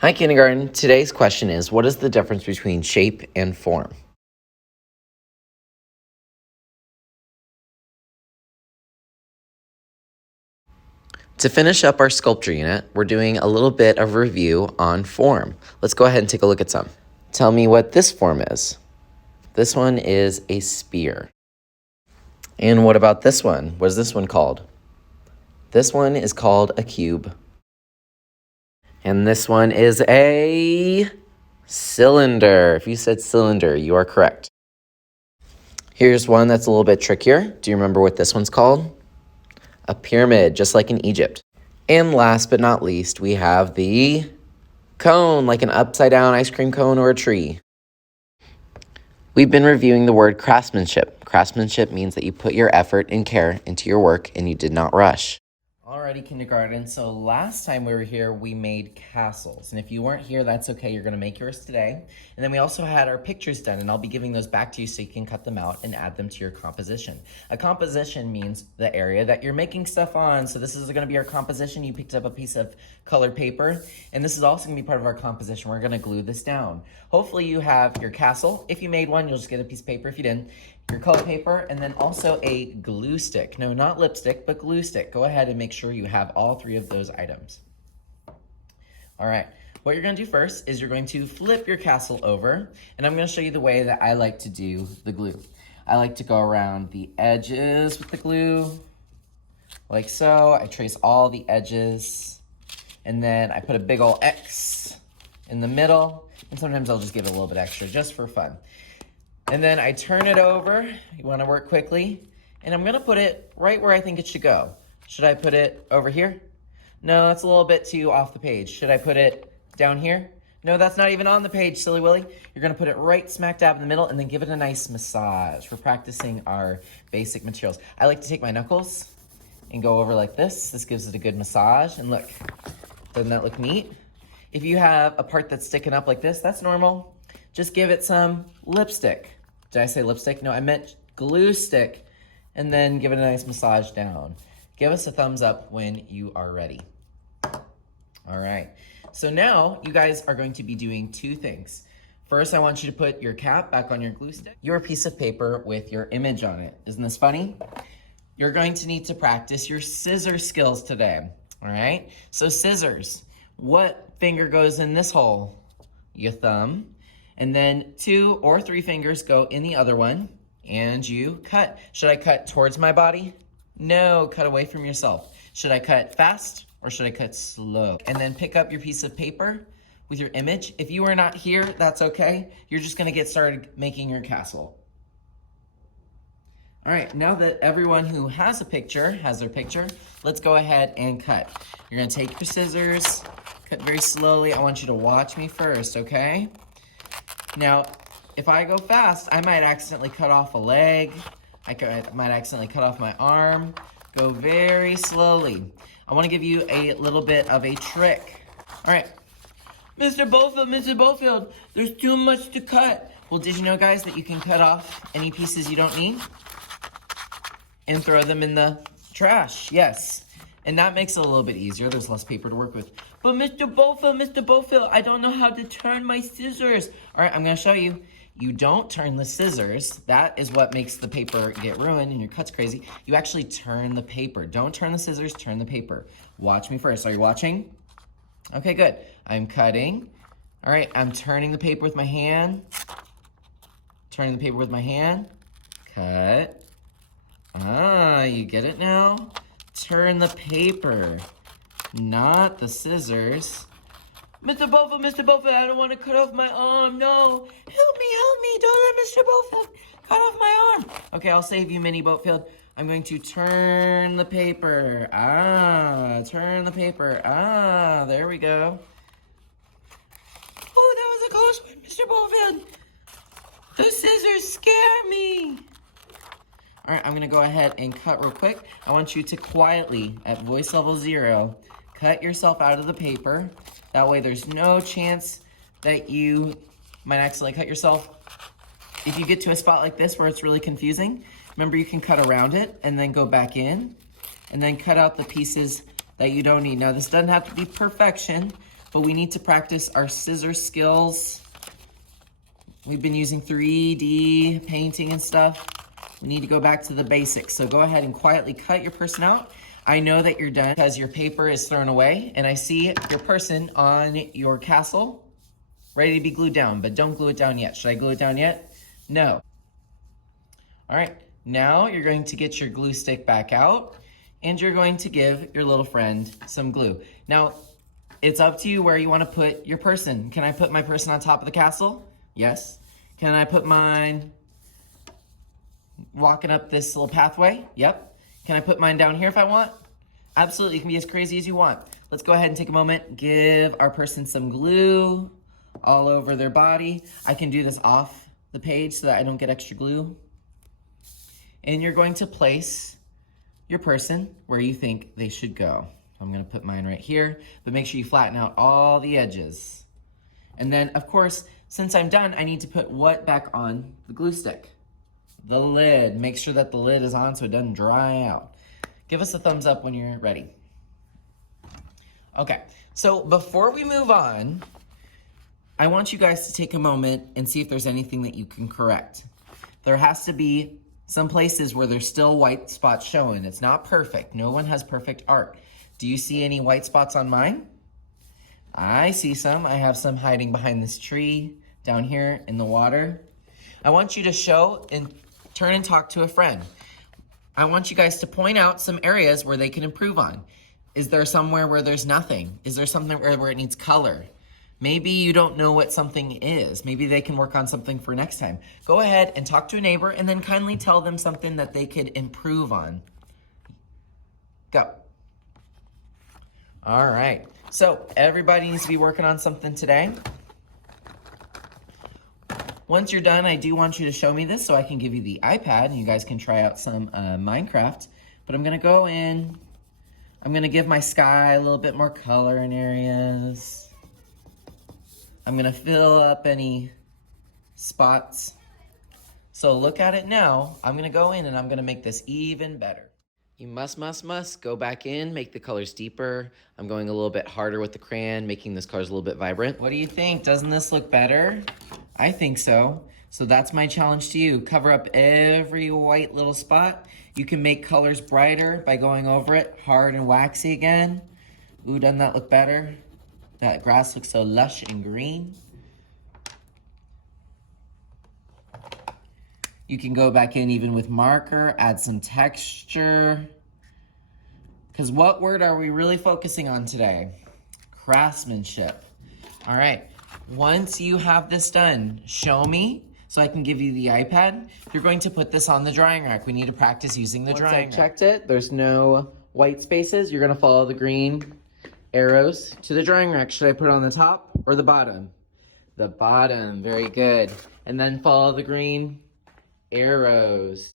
Hi, kindergarten. Today's question is, what is the difference between shape and form? To finish up our sculpture unit, we're doing a little bit of review on form. Let's go ahead and take a look at some. Tell me what this form is. This one is a spear. And what about this one? What is this one called? This one is called a cube. And this one is a cylinder. If you said cylinder, you are correct. Here's one that's a little bit trickier. Do you remember what this one's called? A pyramid, just like in Egypt. And last but not least, we have the cone, like an upside down ice cream cone or a tree. We've been reviewing the word craftsmanship. Craftsmanship means that you put your effort and care into your work and you did not rush. Alrighty, kindergarten. So last time we were here, we made castles. And if you weren't here, that's okay. You're going to make yours today. And then we also had our pictures done, and I'll be giving those back to you so you can cut them out and add them to your composition. A composition means the area that you're making stuff on. So this is going to be our composition. You picked up a piece of colored paper, and this is also going to be part of our composition. We're going to glue this down. Hopefully you have your castle. If you made one, you'll just get a piece of paper. If you didn't, your color paper, and then also a glue stick. No, not lipstick, but glue stick. Go ahead and make sure you have all three of those items. All right, what you're gonna do first is you're going to flip your castle over, and I'm gonna show you the way that I like to do the glue. I like to go around the edges with the glue, like so. I trace all the edges, and then I put a big ol' X in the middle, and sometimes I'll just give it a little bit extra just for fun. And then I turn it over. You want to work quickly. And I'm going to put it right where I think it should go. Should I put it over here? No, that's a little bit too off the page. Should I put it down here? No, that's not even on the page, silly Willy. You're going to put it right smack dab in the middle and then give it a nice massage. We're practicing our basic materials. I like to take my knuckles and go over like this. This gives it a good massage. And look, doesn't that look neat? If you have a part that's sticking up like this, that's normal. Just give it some lipstick. Did I say lipstick? No, I meant glue stick. And then give it a nice massage down. Give us a thumbs up when you are ready. All right. So now you guys are going to be doing two things. First, I want you to put your cap back on your glue stick. Your piece of paper with your image on it. Isn't this funny? You're going to need to practice your scissor skills today. All right. So scissors. What finger goes in this hole? Your thumb. And then 2 or 3 fingers go in the other one, and you cut. Should I cut towards my body? No, cut away from yourself. Should I cut fast or should I cut slow? And then pick up your piece of paper with your image. If you are not here, that's okay. You're just gonna get started making your castle. All right, now that everyone who has a picture has their picture, let's go ahead and cut. You're gonna take your scissors, cut very slowly. I want you to watch me first, okay? Now, if I go fast, I might accidentally cut off a leg. I might accidentally cut off my arm. Go very slowly. I want to give you a little bit of a trick. All right. Mr. Bofield, there's too much to cut. Well, did you know, guys, that you can cut off any pieces you don't need and throw them in the trash? Yes. And that makes it a little bit easier. There's less paper to work with. But Mr. Bofield, I don't know how to turn my scissors. All right, I'm going to show you. You don't turn the scissors. That is what makes the paper get ruined and your cut's crazy. You actually turn the paper. Don't turn the scissors, turn the paper. Watch me first. Are you watching? Okay, good. I'm cutting. All right, I'm turning the paper with my hand. Turning the paper with my hand. Cut. Ah, you get it now? Turn the paper, not the scissors. Mr. Bofield, I don't want to cut off my arm, no. Help me, don't let Mr. Bofield cut off my arm. Okay, I'll save you, Mini Bofield. I'm going to turn the paper. Turn the paper. There we go. Oh, that was a close one, Mr. Bofield. The scissors scare me. All right, I'm gonna go ahead and cut real quick. I want you to quietly, at voice level 0, cut yourself out of the paper. That way there's no chance that you might accidentally cut yourself. If you get to a spot like this where it's really confusing, remember you can cut around it and then go back in and then cut out the pieces that you don't need. Now this doesn't have to be perfection, but we need to practice our scissor skills. We've been using 3D painting and stuff. We need to go back to the basics. So go ahead and quietly cut your person out. I know that you're done because your paper is thrown away, and I see your person on your castle ready to be glued down, but don't glue it down yet. Should I glue it down yet? No. All right, now you're going to get your glue stick back out, and you're going to give your little friend some glue. Now, it's up to you where you want to put your person. Can I put my person on top of the castle? Yes. Can I put mine walking up this little pathway? Yep. Can I put mine down here if I want? Absolutely, you can be as crazy as you want. Let's go ahead and take a moment, give our person some glue all over their body. I can do this off the page so that I don't get extra glue. And you're going to place your person where you think they should go. I'm gonna put mine right here, but make sure you flatten out all the edges. And then, of course, since I'm done, I need to put what back on the glue stick? The lid. Make sure that the lid is on so it doesn't dry out. Give us a thumbs up when you're ready. Okay, so before we move on, I want you guys to take a moment and see if there's anything that you can correct. There has to be some places where there's still white spots showing. It's not perfect. No one has perfect art. Do you see any white spots on mine? I see some. I have some hiding behind this tree down here in the water. I want you to show and turn and talk to a friend. I want you guys to point out some areas where they can improve on. Is there somewhere where there's nothing? Is there something where it needs color? Maybe you don't know what something is. Maybe they can work on something for next time. Go ahead and talk to a neighbor and then kindly tell them something that they could improve on. Go. All right. So everybody needs to be working on something today. Once you're done, I do want you to show me this so I can give you the iPad and you guys can try out some Minecraft. But I'm gonna go in, I'm gonna give my sky a little bit more color in areas. I'm gonna fill up any spots. So look at it now. I'm gonna go in and I'm gonna make this even better. You must go back in, make the colors deeper. I'm going a little bit harder with the crayon, making this colors a little bit vibrant. What do you think? Doesn't this look better? I think so. So that's my challenge to you. Cover up every white little spot. You can make colors brighter by going over it, hard and waxy again. Ooh, doesn't that look better? That grass looks so lush and green. You can go back in even with marker, add some texture. Because what word are we really focusing on today? Craftsmanship. All right, once you have this done, show me so I can give you the iPad. You're going to put this on the drying rack. We need to practice using the drying rack. Once I've checked it, there's no white spaces. You're gonna follow the green arrows to the drying rack. Should I put it on the top or the bottom? The bottom, very good. And then follow the green arrows.